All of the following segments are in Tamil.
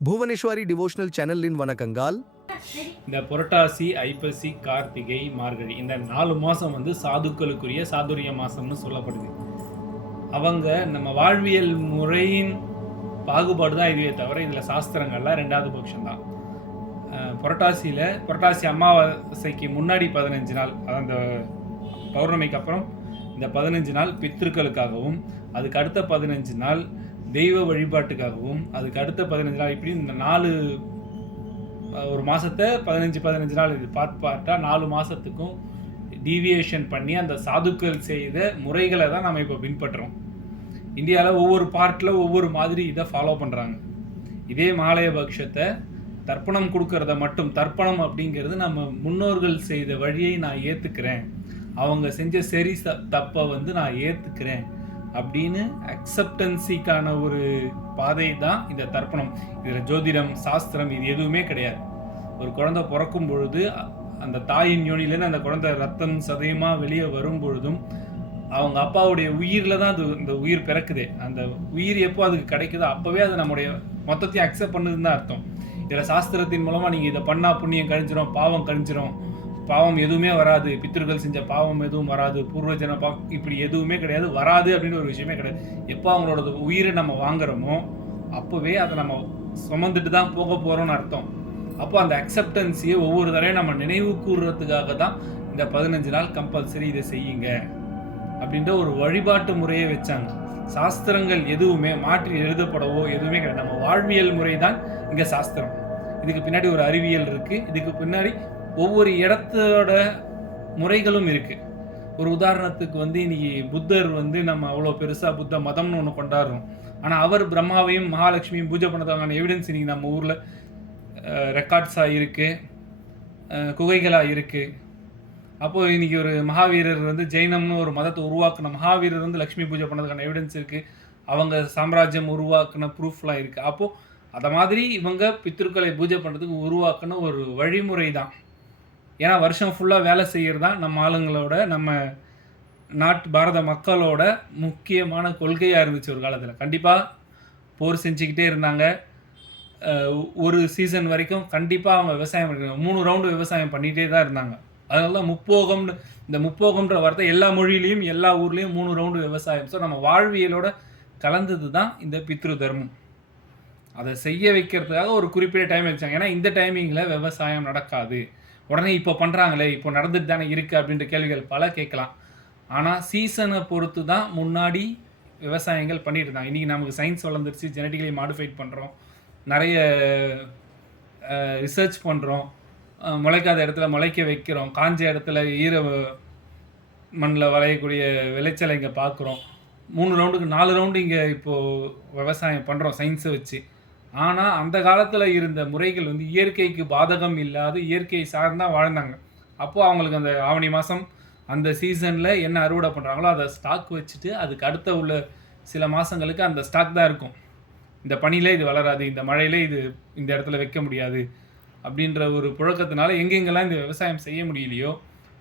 புவனேஸ்வரி டிவோஷனல் சேனலின் வணக்கங்கள். இந்த புரட்டாசி, ஐப்பசி, கார்த்திகை, மார்கழி இந்த 4 மாதம் வந்து சாதுக்களுக்குரிய சாதுரிய மாதம்னு சொல்லப்படுது. அவங்க நம்ம வாழ்வியல் முறையின் பாகுபாடு தான் இதுவே தவிர இதில் சாஸ்திரங்கள்லாம் 2வது பட்சம் தான். புரட்டாசி அமாவாசைக்கு முன்னாடி 15 நாள், அதாவது அந்த பௌர்ணமிக்கு அப்புறம் இந்த 15 நாள் பித்ருக்களுக்காகவும், அதுக்கு அடுத்த 15 நாள் தெய்வ வழிபாட்டுக்காகவும், அதுக்கு அடுத்த 15 நாள் இப்படி இந்த 4 ஒரு மாதத்தை 15 நாள் இது பார்த்தா 4 மாதத்துக்கும் டீவியேஷன் பண்ணி அந்த சாதுக்கள் செய்த முறைகளை தான் நம்ம இப்போ பின்பற்றுறோம். இந்தியாவில் ஒவ்வொரு பார்ட்டில் ஒவ்வொரு மாதிரி இதை ஃபாலோ பண்ணுறாங்க. இதே மாலயபக்ஷத்தை தர்ப்பணம் கொடுக்கறத மட்டும், தர்ப்பணம் அப்படிங்கிறது நம்ம முன்னோர்கள் செய்த வழியை நான் ஏற்றுக்கிறேன், அவங்க செஞ்ச சரி தப்பை வந்து நான் ஏற்றுக்கிறேன் அப்படின்னு அக்செப்டன்சிக்கான ஒரு பாதை தான் இந்த தர்ப்பணம். இதில் ஜோதிடம், சாஸ்திரம் இது எதுவுமே கிடையாது. ஒரு குழந்தை பிறக்கும் பொழுது அந்த தாயின் யோனிலேருந்து அந்த குழந்தை ரத்தம் சதயமாக வெளியே வரும் பொழுதும் அவங்க அப்பாவுடைய உயிரில் தான் அது இந்த உயிர் பிறக்குது. அந்த உயிர் எப்போ அதுக்கு கிடைக்குதோ அப்போவே அது நம்முடைய மொத்தத்தையும் அக்செப்ட் பண்ணுதுன்னு தான் அர்த்தம். இதில் சாஸ்திரத்தின் மூலமாக நீங்கள் இதை பண்ணால் புண்ணியம் கழிஞ்சிரும், பாவம் கழிஞ்சிரும், பாவம் எதுவுமே வராது, பித்ருக்கள் செஞ்ச பாவம் எதுவும் வராது, பூர்வஜன இப்படி எதுவுமே கிடையாது, வராது அப்படின்னு ஒரு விஷயமே கிடையாது. எப்போ அவங்களோட உயிரை நம்ம வாங்குறோமோ அப்போவே அதை நம்ம சுமந்துட்டு தான் போக போகிறோம்னு அர்த்தம். அப்போ அந்த அக்செப்டன்ஸையை ஒவ்வொரு தடவையும் நம்ம நினைவு கூறுறதுக்காக தான் இந்த 15 நாள் கம்பல்சரி இதை செய்யுங்க அப்படின்ற ஒரு வழிபாட்டு முறையை வச்சாங்க. சாஸ்திரங்கள் எதுவுமே மாற்றி எழுதப்படவோ எதுவுமே கிடையாது. நம்ம வாழ்வியல் முறை தான் இங்கே சாஸ்திரம். இதுக்கு பின்னாடி ஒரு அறிவியல் இருக்குது, இதுக்கு பின்னாடி ஒவ்வொரு இடத்தோட முறைகளும் இருக்குது. ஒரு உதாரணத்துக்கு வந்து இன்னைக்கு புத்தர் வந்து நம்ம அவ்வளோ பெருசாக புத்த மதம்னு ஒன்று கொண்டாடுறோம். ஆனால் அவர் பிரம்மாவையும் மகாலட்சுமியும் பூஜை பண்ணதான எவிடன்ஸ் இன்னைக்கு நம்ம ஊரில் ரெக்கார்ட்ஸாக இருக்குது, குகைகளாக இருக்குது. அப்போது இன்றைக்கி ஒரு மகாவீரர் வந்து ஜெயினம்னு ஒரு மதத்தை உருவாக்குன மகாவீரர் வந்து லக்ஷ்மி பூஜை பண்ணதுக்கான எவிடன்ஸ் இருக்குது, அவங்க சாம்ராஜ்யம் உருவாக்குன ப்ரூஃப்லாம் இருக்குது. அப்போது அதை மாதிரி இவங்க பித்ருக்களை பூஜை பண்ணுறதுக்கு உருவாக்குன ஒரு வழிமுறை தான். ஏன்னா வருஷம் ஃபுல்லாக வேலை செய்கிறது தான் நம்ம ஆளுங்களோட, நம்ம பாரத மக்களோட முக்கியமான கொள்கையாக இருந்துச்சு ஒரு காலத்தில். கண்டிப்பாக போர் செஞ்சுக்கிட்டே இருந்தாங்க. ஒரு சீசன் வரைக்கும் கண்டிப்பாக அவங்க விவசாயம் பண்ணிருக்காங்க. 3 ரவுண்டு விவசாயம் பண்ணிகிட்டே தான் இருந்தாங்க. அதனால தான் முப்போகம்னு, இந்த முப்போகம்ன்ற வார்த்தை எல்லா மொழியிலையும் எல்லா ஊர்லேயும் 3 ரவுண்டு விவசாயம். ஸோ நம்ம வாழ்வியலோட கலந்தது தான் இந்த பித்ரு தர்மம். அதை செய்ய வைக்கிறதுக்காக ஒரு குறிப்பிட்ட டைம் வச்சாங்க. ஏன்னா இந்த டைமிங்கில் விவசாயம் நடக்காது, உடனே இப்போ பண்ணுறாங்களே, இப்போ நடந்துட்டு தானே இருக்குது அப்படின்ற கேள்விகள் பல கேட்கலாம். ஆனால் சீசனை பொறுத்து தான் முன்னாடி விவசாயங்கள் பண்ணிட்டு இருந்தாங்க. இன்றைக்கி நமக்கு சயின்ஸ் வளர்ந்துருச்சு, ஜெனட்டிக்கலி மாடிஃபைட் பண்ணுறோம், நிறைய ரிசர்ச் பண்ணுறோம், முளைக்காத இடத்துல முளைக்க வைக்கிறோம், காஞ்ச இடத்துல ஈர மண்ணில் விளையக்கூடிய விளைச்சலை இங்கே பார்க்குறோம். 3 ரவுண்டுக்கு 4 ரவுண்டு இங்கே இப்போது விவசாயம் பண்ணுறோம் சயின்ஸை வச்சு. ஆனால் அந்த காலத்தில் இருந்த முறைகள் வந்து இயற்கைக்கு பாதகம் இல்லாத இயற்கை சார்ந்தான் வாழ்ந்தாங்க. அப்போது அவங்களுக்கு அந்த ஆவணி மாதம் அந்த சீசனில் என்ன அறுவடை பண்ணுறாங்களோ அதை ஸ்டாக் வச்சுட்டு அதுக்கு அடுத்த உள்ள சில மாதங்களுக்கு அந்த ஸ்டாக் தான் இருக்கும். இந்த பனியில் இது வளராது, இந்த மழையில் இது இந்த இடத்துல வைக்க முடியாது அப்படின்ற ஒரு புழக்கத்தினால எங்கெங்கெல்லாம் இந்த விவசாயம் செய்ய முடியலையோ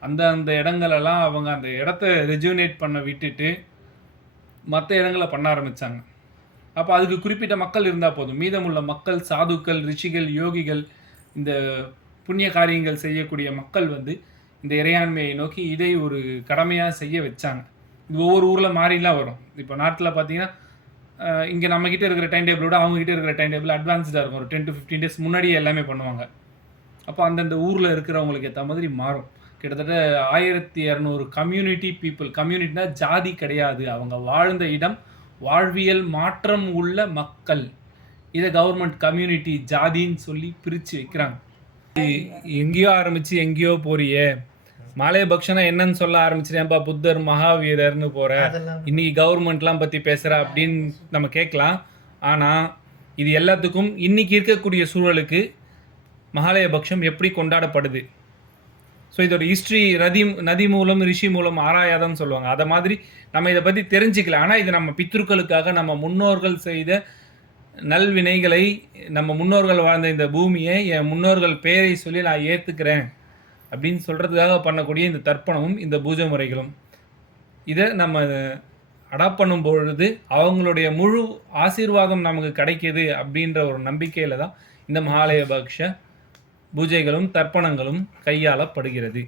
அந்த இடங்களெல்லாம் அவங்க அந்த இடத்த ரெஜுனேட் பண்ண விட்டுட்டு மற்ற இடங்களை பண்ண ஆரம்பித்தாங்க. அப்போ அதுக்கு குறிப்பிட்ட மக்கள் இருந்தால் போதும், மீதமுள்ள மக்கள், சாதுக்கள், ரிஷிகள், யோகிகள், இந்த புண்ணிய காரியங்கள் செய்யக்கூடிய மக்கள் வந்து இந்த இறையாண்மையை நோக்கி இதை ஒரு கடமையாக செய்ய வச்சாங்க. இது ஒவ்வொரு ஊரில் மாறிலாம் வரும். இப்போ நாட்டில் பார்த்தீங்கன்னா இங்கே நம்மக்கிட்ட இருக்கிற டைம் டேபிளோட அவங்ககிட்ட இருக்கிற டைம் டேபிள் அட்வான்ஸ்டாக இருக்கும். ஒரு 10 to 15 days முன்னாடியே எல்லாமே பண்ணுவாங்க. அப்போ அந்தந்த ஊரில் இருக்கிறவங்களுக்கு ஏற்ற மாதிரி மாறும். கிட்டத்தட்ட 1200 கம்யூனிட்டி பீப்புள், கம்யூனிட்டினா ஜாதி கிடையாது, அவங்க வாழ்ந்த இடம், வாழ்வியல் மாற்றம் உள்ள மக்கள், இதை கவர்மெண்ட் கம்யூனிட்டி ஜாதின்னு சொல்லி பிரித்து வைக்கிறாங்க. எங்கேயோ ஆரம்பித்து எங்கேயோ போறியே, மாலயபக்ஷனா என்னன்னு சொல்ல ஆரம்பிச்சிட்டேன்ப்பா, புத்தர் மகாவீரர்னு போகிற, இன்றைக்கி கவர்மெண்ட்லாம் பற்றி பேசுகிற அப்படின்னு நம்ம கேட்கலாம். ஆனால் இது எல்லாத்துக்கும் இன்றைக்கி இருக்கக்கூடிய சூழலுக்கு மகாலயபக்ஷம் எப்படி கொண்டாடப்படுது, ஸோ இதோட ஹிஸ்ட்ரி நதி மூலம் ரிஷி மூலம் ஆராயாதன்னு சொல்லுவாங்க. அதை மாதிரி நம்ம இதை பற்றி தெரிஞ்சுக்கல. ஆனால் இது நம்ம பித்ருக்களுக்காக, நம்ம முன்னோர்கள் செய்த நல்வினைகளை, நம்ம முன்னோர்கள் வாழ்ந்த இந்த பூமியை என் முன்னோர்கள் பெயரை சொல்லி நான் ஏற்றுக்கிறேன் அப்படின்னு சொல்கிறதுக்காக பண்ணக்கூடிய இந்த தர்ப்பணமும் இந்த பூஜை முறைகளும், இதை நம்ம அடாப்ட் பண்ணும் பொழுது அவங்களுடைய முழு ஆசீர்வாதம் நமக்கு கிடைக்கிது அப்படின்ற ஒரு நம்பிக்கையில் தான் இந்த மகாலய பக்ஷ பூஜைகளும் தர்ப்பணங்களும் கையாளப்படுகிறது.